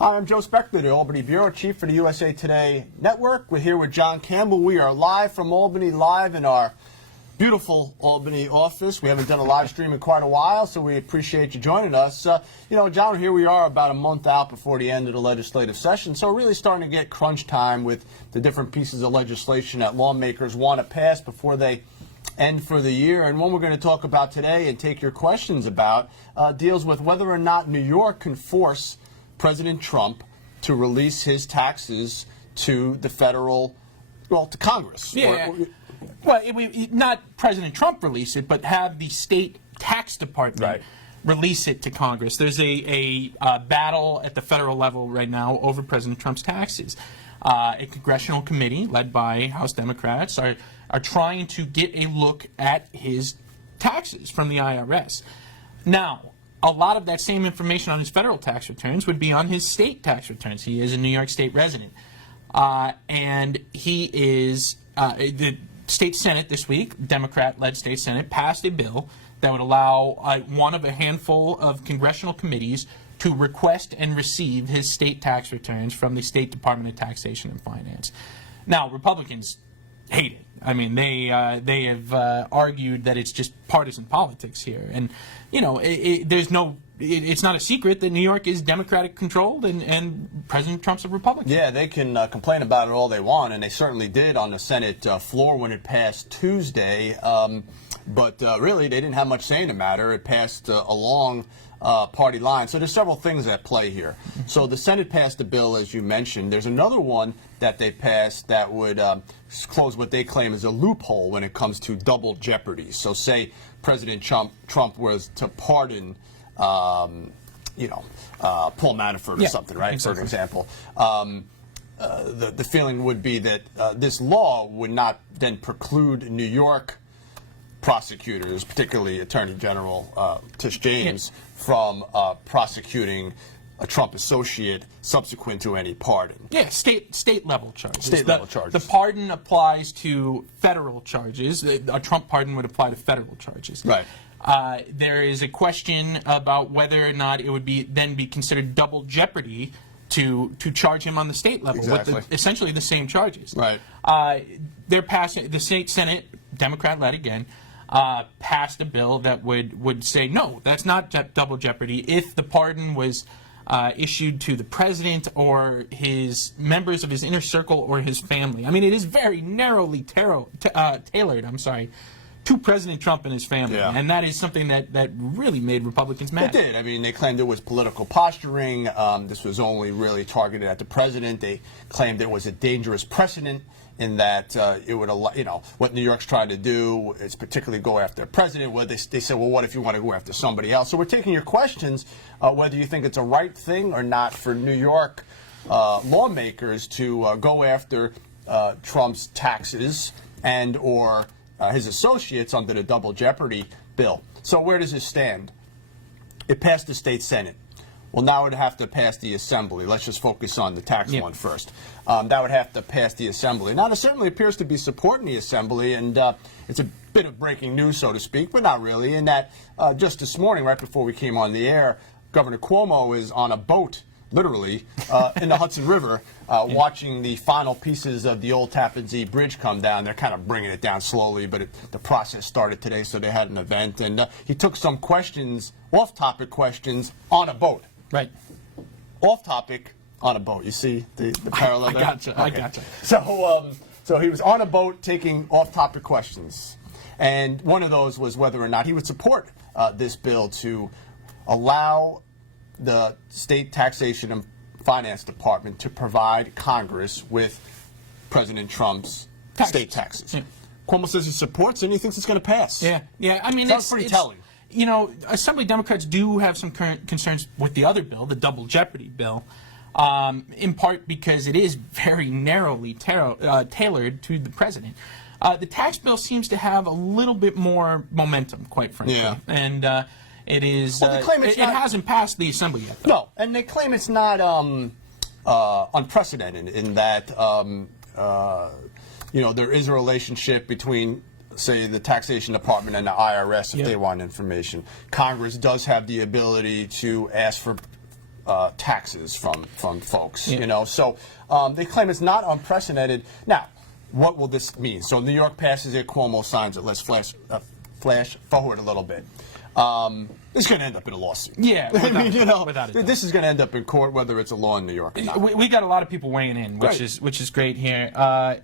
Hi, I'm Joe Spector, the Albany Bureau Chief for the USA Today Network. We're here with John Campbell. We are live from Albany, live in our beautiful Albany office. We haven't done a live stream in quite a while, so we appreciate you joining us. John, here we are about a month out before the end of the legislative session, so we're really starting to get crunch time with the different pieces of legislation that lawmakers want to pass before they end for the year. And one we're going to talk about today and take your questions about deals with whether or not New York can force President Trump to release his taxes to the federal, to Congress. Yeah. Well, not President Trump release it, but have the state tax department release it to Congress. There's a battle at the federal level right now over President Trump's taxes. A congressional committee led by House Democrats are trying to get a look at his taxes from the IRS. Now, a lot of that same information on his federal tax returns would be on his state tax returns. He is a New York State resident. And he is, the state Senate this week, Democrat-led state Senate, passed a bill that would allow one of a handful of congressional committees to request and receive his state tax returns from the State Department of Taxation and Finance. Now, Republicans hate it. I mean, they have argued that it's just partisan politics here, and it's not a secret that New York is Democratic controlled, and President Trump's a Republican. Yeah, they can complain about it all they want, and they certainly did on the Senate floor when it passed Tuesday. But really, they didn't have much say in the matter. It passed along party line. So there's several things at play here. So the Senate passed a bill, as you mentioned. There's another one that they passed that would close what they claim is a loophole when it comes to double jeopardy. So say President Trump was to pardon, Paul Manafort or something, right? Exactly. For example. The feeling would be that this law would not then preclude New York prosecutors, particularly Attorney General Tish James, from prosecuting a Trump associate subsequent to any pardon. Yeah, state level charges. State level charges. The pardon applies to federal charges. A Trump pardon would apply to federal charges. Right. There is a question about whether or not it would then be considered double jeopardy to charge him on the state level with essentially the same charges. Right. They're passing the state Senate, Democrat-led again, passed a bill that would say no, that's not double jeopardy if the pardon was issued to the president or his members of his inner circle or his family. I mean, it is very narrowly tailored. To President Trump and his family, and that is something that really made Republicans mad. It did. I mean, they claimed it was political posturing. This was only really targeted at the president. They claimed there was a dangerous precedent in that it would allow, what New York's trying to do is particularly go after the president. Where they said, well, what if you want to go after somebody else? So we're taking your questions, whether you think it's a right thing or not for New York lawmakers to go after Trump's taxes and or his associates under the double jeopardy bill. So where does this stand? It passed the state Senate. Well, now it would have to pass the Assembly. Let's just focus on the tax one first. That would have to pass the Assembly. Now, there certainly appears to be support in the Assembly, and it's a bit of breaking news, so to speak, but not really, in that just this morning, right before we came on the air, Governor Cuomo is on a boat, literally, in the Hudson River, watching the final pieces of the old Tappan Zee Bridge come down. They're kind of bringing it down slowly, but the process started today, so they had an event. And he took some questions, off-topic questions, on a boat. Right. Off-topic, on a boat. You see the parallel there? I gotcha. So he was on a boat taking off-topic questions. And one of those was whether or not he would support this bill to allow the State Taxation and Finance Department to provide Congress with President Trump's state taxes. Yeah. Cuomo says he supports it and he thinks it's going to pass. Yeah. I mean, that's pretty telling. Assembly Democrats do have some current concerns with the other bill, the double jeopardy bill, in part because it is very narrowly tailored to the president. The tax bill seems to have a little bit more momentum, quite frankly. Yeah. And it is. Well, they claim it hasn't passed the Assembly yet, though. No, and they claim it's not unprecedented in that there is a relationship between, say, the Taxation Department and the IRS if they want information. Congress does have the ability to ask for taxes from folks. You know, so they claim it's not unprecedented. Now, what will this mean? So New York passes it, Cuomo signs it. Let's flash forward a little bit. It's going to end up in a lawsuit. Yeah, I mean, you know, without a doubt. This is going to end up in court, whether it's a law in New York or not. We got a lot of people weighing in, which is great here.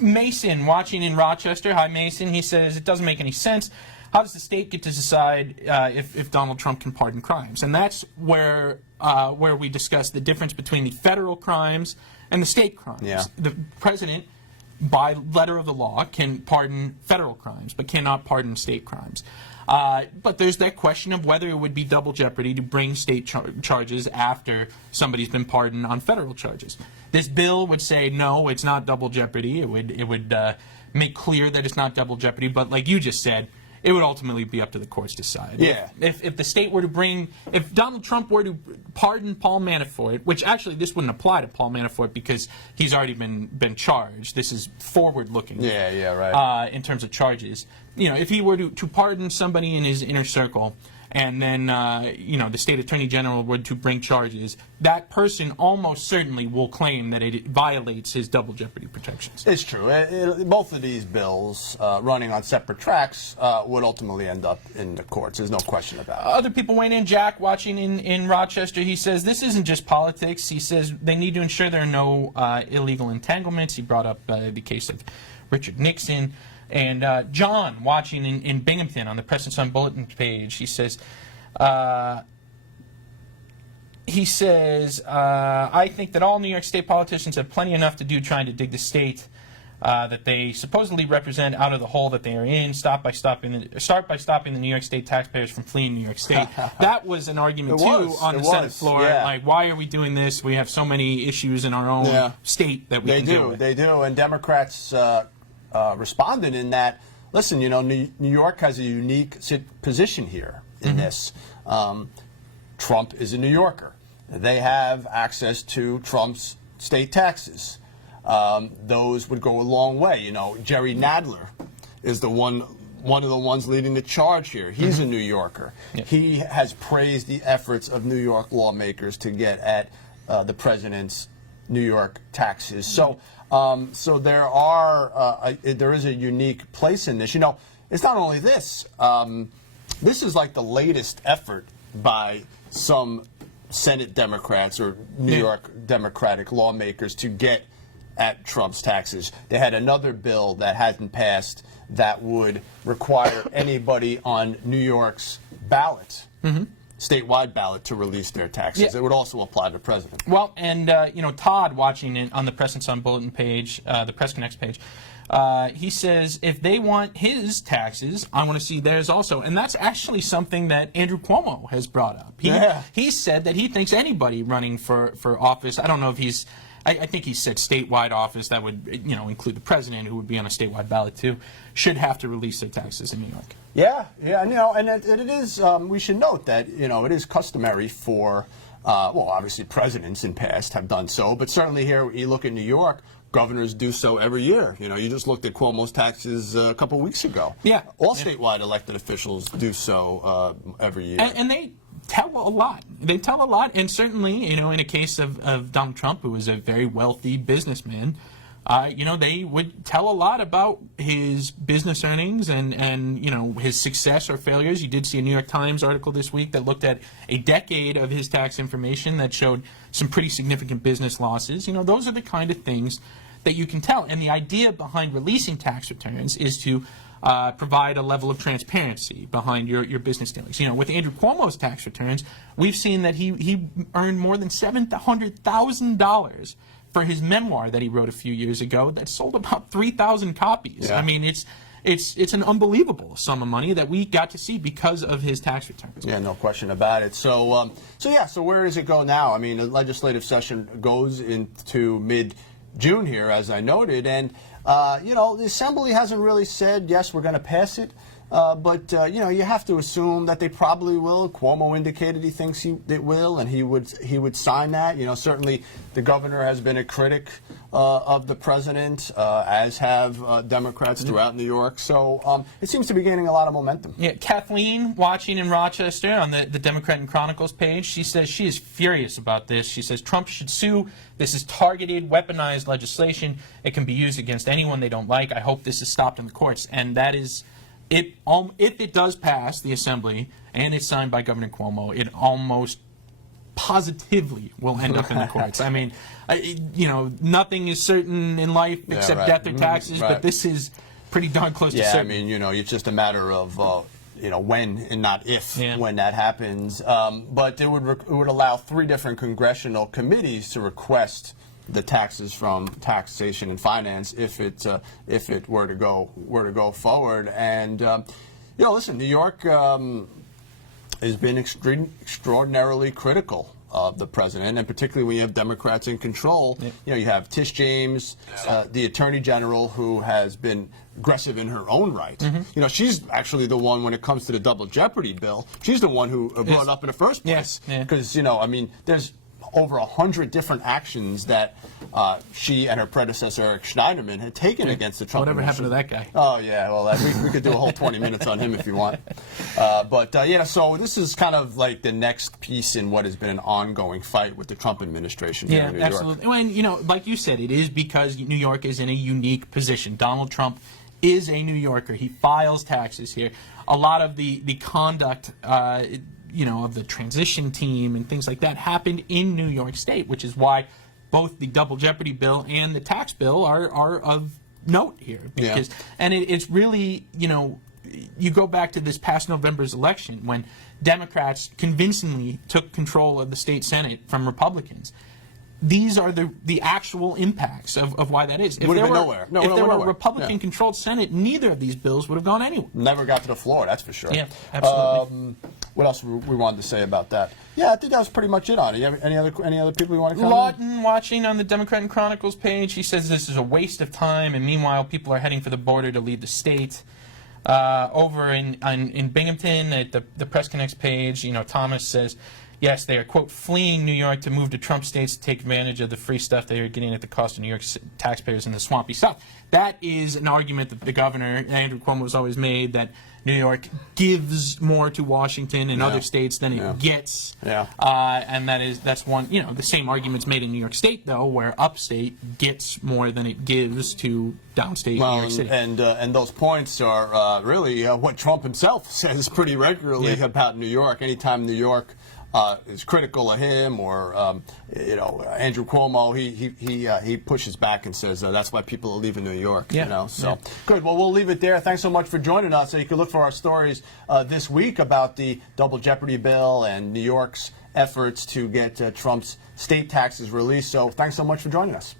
Mason, watching in Rochester. Hi, Mason. He says, it doesn't make any sense. How does the state get to decide if Donald Trump can pardon crimes? And that's where we discuss the difference between the federal crimes and the state crimes. Yeah. The president, by letter of the law, can pardon federal crimes, but cannot pardon state crimes. But there's that question of whether it would be double jeopardy to bring state charges after somebody's been pardoned on federal charges. This bill would say no, it's not double jeopardy. It would make clear that it's not double jeopardy. But like you just said, it would ultimately be up to the courts to decide. Yeah. If the state were to if Donald Trump were to pardon Paul Manafort, which actually this wouldn't apply to Paul Manafort because he's already been charged. This is forward-looking. Yeah, right. In terms of charges, you know, if he were to pardon somebody in his inner circle, and then you know, the state attorney general were to bring charges, that person almost certainly will claim that it violates his double jeopardy protections. It's true. Both of these bills, running on separate tracks, would ultimately end up in the courts. There's no question about it. Other people weighing in. Jack, watching in Rochester, he says this isn't just politics. He says they need to ensure there are no illegal entanglements. He brought up the case of Richard Nixon. And John, watching in Binghamton on the Press and Sun Bulletin page, he says, I think that all New York State politicians have plenty enough to do trying to dig the state that they supposedly represent out of the hole that they are in. Start by stopping the New York State taxpayers from fleeing New York State. That was an argument on the Senate floor. Yeah. Like, why are we doing this? We have so many issues in our own state that we can deal with. They do, and Democrats responded in that, listen, you know, New York has a unique position here in this. Trump is a New Yorker. They have access to Trump's state taxes. Those would go a long way. You know, Jerry Nadler is one of the ones leading the charge here. He's a New Yorker. Yep. He has praised the efforts of New York lawmakers to get at the president's New York taxes. So there is a unique place in this. You know, it's not only this. This is like the latest effort by some Senate Democrats or New York Democratic lawmakers to get at Trump's taxes. They had another bill that hasn't passed that would require anybody on New York's ballot, statewide ballot, to release their taxes. Yeah. It would also apply to the president. Well, and you know, Todd, watching on the Press and Sun Bulletin page, the Press Connects page, he says if they want his taxes, I want to see theirs also. And that's actually something that Andrew Cuomo has brought up. He said that he thinks anybody running for office, I don't know if he's, I think he said statewide office, that would, you know, include the president, who would be on a statewide ballot too, should have to release their taxes in New York. Yeah, you know, and it is, we should note that, you know, it is customary for, well, obviously presidents in past have done so, but certainly here, you look at New York, governors do so every year. You know, you just looked at Cuomo's taxes a couple of weeks ago. Yeah. All statewide elected officials do so every year. And they tell a lot. They tell a lot, and certainly, you know, in a case of Donald Trump, who is a very wealthy businessman, you know, they would tell a lot about his business earnings and you know, his success or failures. You did see a New York Times article this week that looked at a decade of his tax information that showed some pretty significant business losses. You know, those are the kind of things that you can tell. And the idea behind releasing tax returns is to provide a level of transparency behind your business dealings. You know, with Andrew Cuomo's tax returns, we've seen that he earned more than $700,000 for his memoir that he wrote a few years ago that sold about 3,000 copies. Yeah. I mean, it's an unbelievable sum of money that we got to see because of his tax returns. Yeah, no question about it. So where does it go now? I mean, the legislative session goes into mid-June here, as I noted, and you know, the Assembly hasn't really said, yes, we're going to pass it. But you have to assume that they probably will. Cuomo indicated he thinks it will, and he would sign that. Certainly the governor has been a critic of the president, as have Democrats throughout New York. So it seems to be gaining a lot of momentum. Yeah, Kathleen, watching in Rochester on the Democrat and Chronicles page, she says she is furious about this. She says Trump should sue. This is targeted, weaponized legislation. It can be used against anyone they don't like. I hope this is stopped in the courts. And that is, if it does pass the Assembly and it's signed by Governor Cuomo, it almost positively will end up in the courts. I mean, nothing is certain in life except death or taxes, but this is pretty darn close to certain. I mean, it's just a matter of when and not if when that happens. But it would allow 3 different congressional committees to request the taxes from taxation and finance if it were to go forward. And listen, New York has been extraordinarily critical of the president, and particularly when you have Democrats in control. You have Tish James, the Attorney General, who has been aggressive in her own right. She's actually the one, when it comes to the double jeopardy bill, she's the one who brought it up in the first place. Because, there's over 100 different actions that she and her predecessor, Eric Schneiderman, had taken against the Trump Whatever happened administration. to that guy? Oh, yeah, well, we could do a whole 20 minutes on him if you want. So this is kind of like the next piece in what has been an ongoing fight with the Trump administration here in New York. Absolutely. And, like you said, it is because New York is in a unique position. Donald Trump is a New Yorker. He files taxes here. A lot of the conduct of the transition team and things like that happened in New York State, which is why both the double jeopardy bill and the tax bill are of note here. Because, and it's really, you go back to this past November's election when Democrats convincingly took control of the state Senate from Republicans. These are the actual impacts of why that is. If there were a Republican-controlled Senate, neither of these bills would have gone anywhere. Never got to the floor, that's for sure. Yeah, absolutely. What else we wanted to say about that? Yeah, I think that was pretty much it on it. You have any other people you want to comment? Lawton, watching on the Democrat and Chronicles page, he says this is a waste of time, and meanwhile people are heading for the border to leave the state. Over in Binghamton, at the Press Connects page, Thomas says, yes, they are, quote, fleeing New York to move to Trump states to take advantage of the free stuff they are getting at the cost of New York taxpayers in the swampy South. That is an argument that the governor, Andrew Cuomo, has always made, that New York gives more to Washington and other states than it gets. And that's one, the same argument's made in New York State, though, where upstate gets more than it gives to downstate New York City. And those points are really what Trump himself says pretty regularly about New York. Anytime New York is critical of him, or Andrew Cuomo, he pushes back and says that's why people are leaving New York. Good. Well, we'll leave it there. Thanks so much for joining us. So you can look for our stories this week about the double jeopardy bill and New York's efforts to get Trump's state taxes released. So thanks so much for joining us.